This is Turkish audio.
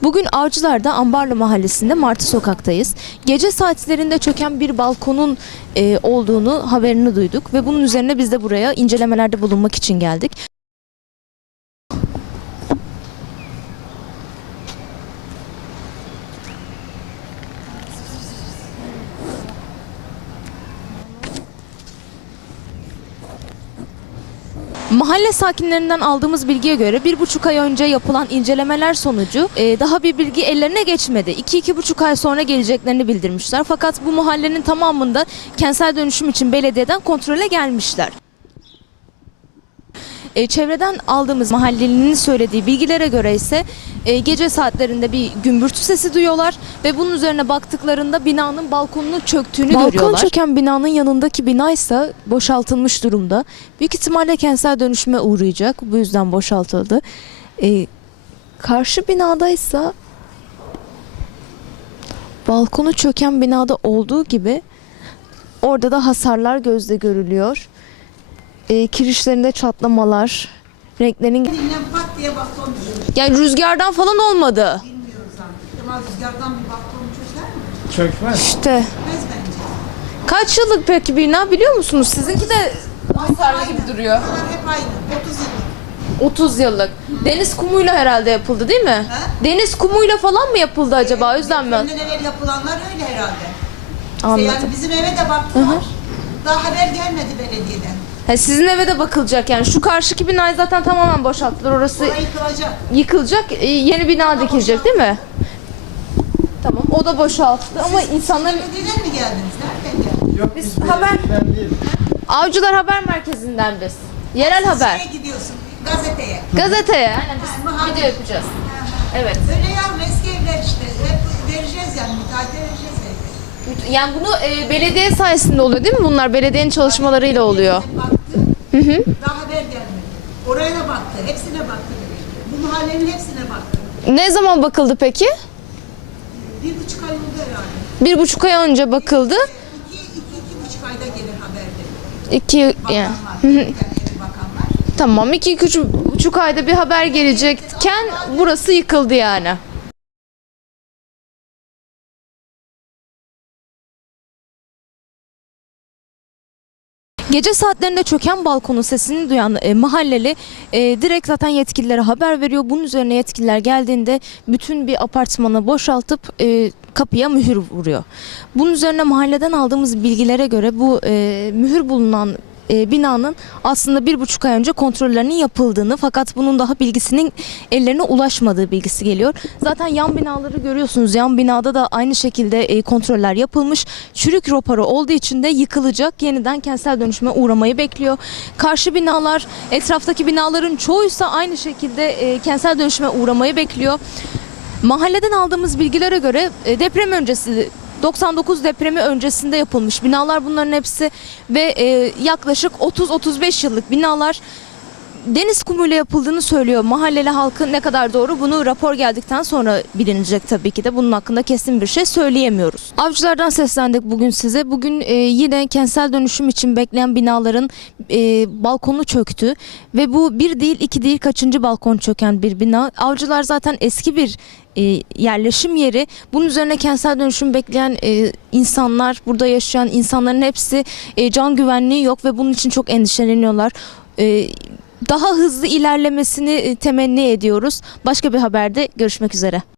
Bugün Avcılar'da Ambarlı Mahallesi'nde Martı Sokak'tayız. Gece saatlerinde çöken bir balkonun olduğunu haberini duyduk ve bunun üzerine biz de buraya incelemelerde bulunmak için geldik. Mahalle sakinlerinden aldığımız bilgiye göre 1,5 ay önce yapılan incelemeler sonucu daha bir bilgi ellerine geçmedi. 2-2,5 ay sonra geleceklerini bildirmişler. Fakat bu mahallenin tamamında kentsel dönüşüm için belediyeden kontrole gelmişler. Çevreden aldığımız mahallelinin söylediği bilgilere göre ise gece saatlerinde bir gümbürtü sesi duyuyorlar ve bunun üzerine baktıklarında binanın balkonunun çöktüğünü görüyorlar. Balkon çöken binanın yanındaki bina ise boşaltılmış durumda. Büyük ihtimalle kentsel dönüşüme uğrayacak. Bu yüzden boşaltıldı. Karşı binadaysa balkonu çöken binada olduğu gibi orada da hasarlar gözle görülüyor. Kirişlerinde çatlamalar, renklerin... Pat diye balkon düşmüş. Yani rüzgardan falan olmadı. Bilmiyoruz artık. Ama rüzgardan bir balkon çöker mi? Çökmez. İşte. Çökmez bence. Kaç yıllık peki bina biliyor musunuz? Sizinki de hasarlı gibi duruyor. Bunlar hep aynı. 30 yıllık. 30 yıllık. Deniz kumuyla herhalde yapıldı değil mi? He? Deniz kumuyla falan mı yapıldı acaba? O yüzden mi? Önünden evvel yapılanlar öyle herhalde. İşte Anladım. yani bizim eve de baktılar. Daha haber gelmedi belediyeden. Ha, sizin eve de bakılacak yani. Şu karşıki binayı zaten tamamen boşalttılar. Orası Orayı yıkılacak. yıkılacak. Yeni bina dikilecek değil mi? Tamam. O da boşalttı ama insanların... Belediyeden mi geldiniz? Nereden geldiniz? Yok Biz biz haber- belediyeden değil. Avcılar Haber Merkezi'nden biz. Yerel haber. Şeye gidiyorsun, gazeteye. Gazeteye. Aynen biz mahalle. video yapacağız. Evet. Öyle yavrum eski evler işte. Hep vereceğiz yani. Müteahhite vereceğiz evi. Yani bunu belediye sayesinde oluyor değil mi? Bunlar belediyenin çalışmalarıyla oluyor. Baktı. Daha haber gelmedi. Oraya da baktı. Hepsine baktı belediye. Bu mahallenin hepsine baktı. Ne zaman bakıldı peki? 1,5 ay oldu herhalde. 1,5 ay önce bakıldı. 2,5 ayda gelir haberleri. 2 yani. Bakanlar, yani eve bakanlar. Tamam 2-2,5 ayda bir haber gelecekken burası yıkıldı yani. Gece saatlerinde çöken balkonun sesini duyan mahalleli direkt zaten yetkililere haber veriyor. Bunun üzerine yetkililer geldiğinde bütün bir apartmanı boşaltıp kapıya mühür vuruyor. Bunun üzerine mahalleden aldığımız bilgilere göre bu mühür bulunan binanın aslında 1,5 ay önce kontrollerinin yapıldığını fakat bunun daha bilgisinin ellerine ulaşmadığı bilgisi geliyor. Zaten yan binaları görüyorsunuz. Yan binada da aynı şekilde kontroller yapılmış. Çürük raporu olduğu için de yıkılacak. Yeniden kentsel dönüşüme uğramayı bekliyor. Karşı binalar, etraftaki binaların çoğuysa aynı şekilde kentsel dönüşüme uğramayı bekliyor. Mahalleden aldığımız bilgilere göre deprem öncesi 99 depremi öncesinde yapılmış binalar bunların hepsi ve yaklaşık 30-35 yıllık binalar deniz kumuyla yapıldığını söylüyor mahalleli halkı. Ne kadar doğru bunu rapor geldikten sonra bilinecek tabii ki de bunun hakkında kesin bir şey söyleyemiyoruz. Avcılardan seslendik bugün size. Bugün yine kentsel dönüşüm için bekleyen binaların balkonu çöktü ve bu bir değil iki değil kaçıncı balkon çöken bir bina. Avcılar zaten eski bir yerleşim yeri. Bunun üzerine kentsel dönüşüm bekleyen insanlar, burada yaşayan insanların hepsi can güvenliği yok ve bunun için çok endişeleniyorlar. Daha hızlı ilerlemesini temenni ediyoruz. Başka bir haberde görüşmek üzere.